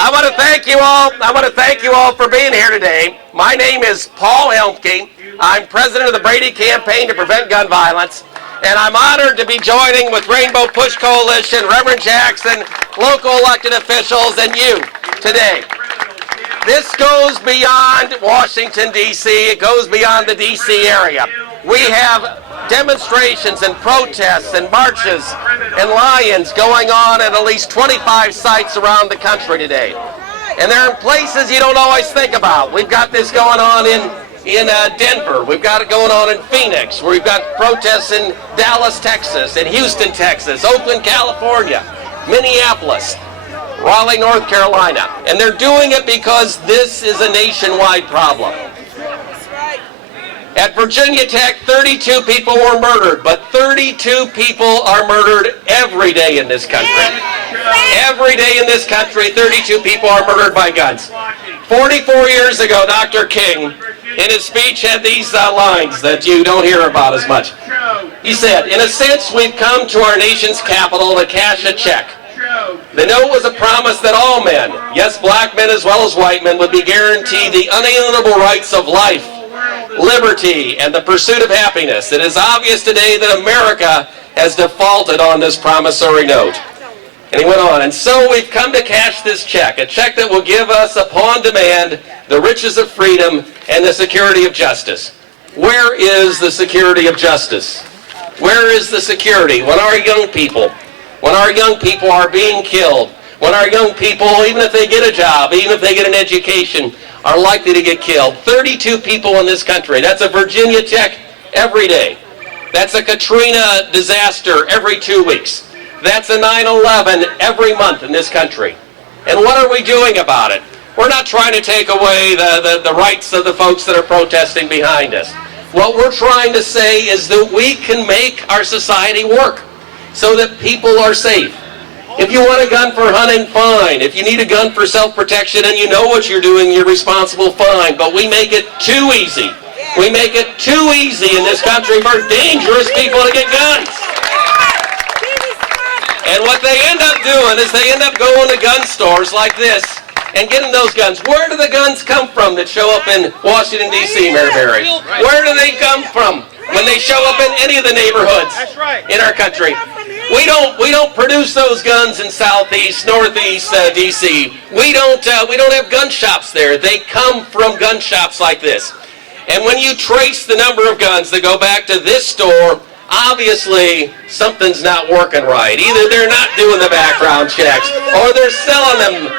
I want to thank you all. I want to thank you all for being here today. My name is Paul Helmke. I'm president of the Brady Campaign to Prevent Gun Violence, and I'm honored to be joining with Rainbow Push Coalition, Reverend Jackson, local elected officials, and you today. This goes beyond Washington, D.C. It goes beyond the D.C. area. We have demonstrations and protests and marches and lions going on at least 25 sites around the country today. And they're in places you don't always think about. We've got this going on in Denver. We've got it going on in Phoenix. We've got protests in Dallas, Texas, in Houston, Texas, Oakland, California, Minneapolis, Raleigh, North Carolina. And they're doing it because this is a nationwide problem. At Virginia Tech, 32 people were murdered, but 32 people are murdered every day in this country. Every day in this country, 32 people are murdered by guns. 44 years ago, Dr. King, in his speech, had these lines that you don't hear about as much. He said, "In a sense, we've come to our nation's capital to cash a check. The note was a promise that all men, yes, black men as well as white men, would be guaranteed the unalienable rights of life, liberty, and the pursuit of happiness. It is obvious today that America has defaulted on this promissory note." And he went on, "And so we've come to cash this check, a check that will give us, upon demand, the riches of freedom and the security of justice." Where is the security of justice? Where is the security when our young people are being killed, when our young people, even if they get a job, even if they get an education, are likely to get killed? 32 people in this country. That's a Virginia Tech every day. That's a Katrina disaster every 2 weeks. That's a 9/11 every month in this country. And what are we doing about it? We're not trying to take away the rights of the folks that are protesting behind us. What we're trying to say is that we can make our society work so that people are safe. If you want a gun for hunting, fine. If you need a gun for self-protection and you know what you're doing, you're responsible, fine. But we make it too easy. We make it too easy in this country for dangerous people to get guns. And what they end up doing is they end up going to gun stores like this and getting those guns. Where do the guns come from that show up in Washington, D.C., Mayor Barry? Where do they come from when they show up in any of the neighborhoods in our country? We don't produce those guns in Southeast, Northeast D.C. We don't have gun shops there. They come from gun shops like this. And when you trace the number of guns that go back to this store, obviously something's not working right. Either they're not doing the background checks, or they're selling them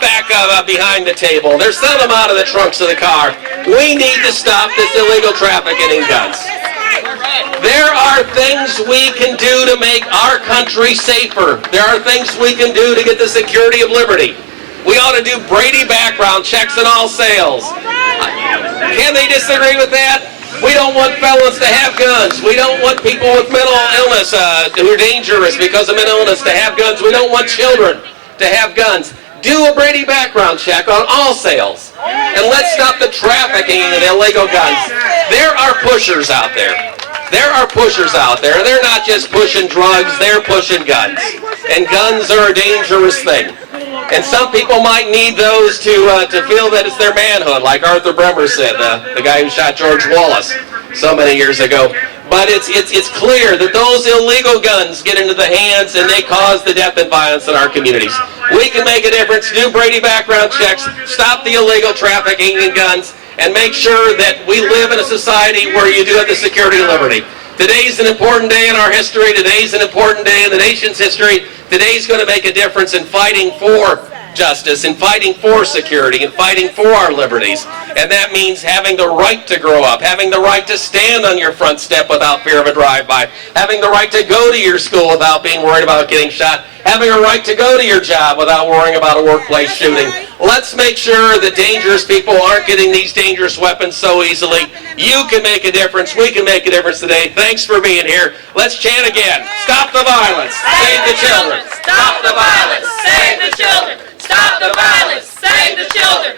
back behind the table. They're selling them out of the trunks of the car. We need to stop this illegal trafficking in guns. There are things we can do to make our country safer. There are things we can do to get the security of liberty. We ought to do Brady background checks on all sales. Can they disagree with that? We don't want felons to have guns. We don't want people with mental illness who are dangerous because of mental illness to have guns. We don't want children to have guns. Do a Brady background check on all sales. And let's stop the trafficking in illegal guns. There are pushers out there. There are pushers out there. They're not just pushing drugs, they're pushing guns. And guns are a dangerous thing. And some people might need those to feel that it's their manhood, like Arthur Bremer said, the guy who shot George Wallace so many years ago. But it's clear that those illegal guns get into the hands and they cause the death and violence in our communities. We can make a difference, do Brady background checks, stop the illegal trafficking in guns, and make sure that we live in a society where you do have the security and liberty. Today's an important day in our history. Today's an important day in the nation's history. Today's going to make a difference in fighting for justice, in fighting for security, in fighting for our liberties. And that means having the right to grow up, having the right to stand on your front step without fear of a drive-by, having the right to go to your school without being worried about getting shot, having a right to go to your job without worrying about a workplace shooting. Let's make sure that dangerous people aren't getting these dangerous weapons so easily. You can make a difference. We can make a difference today. Thanks for being here. Let's chant again. Stop the violence. Save the children. Stop the violence. Save the children. Stop the violence. Save the children.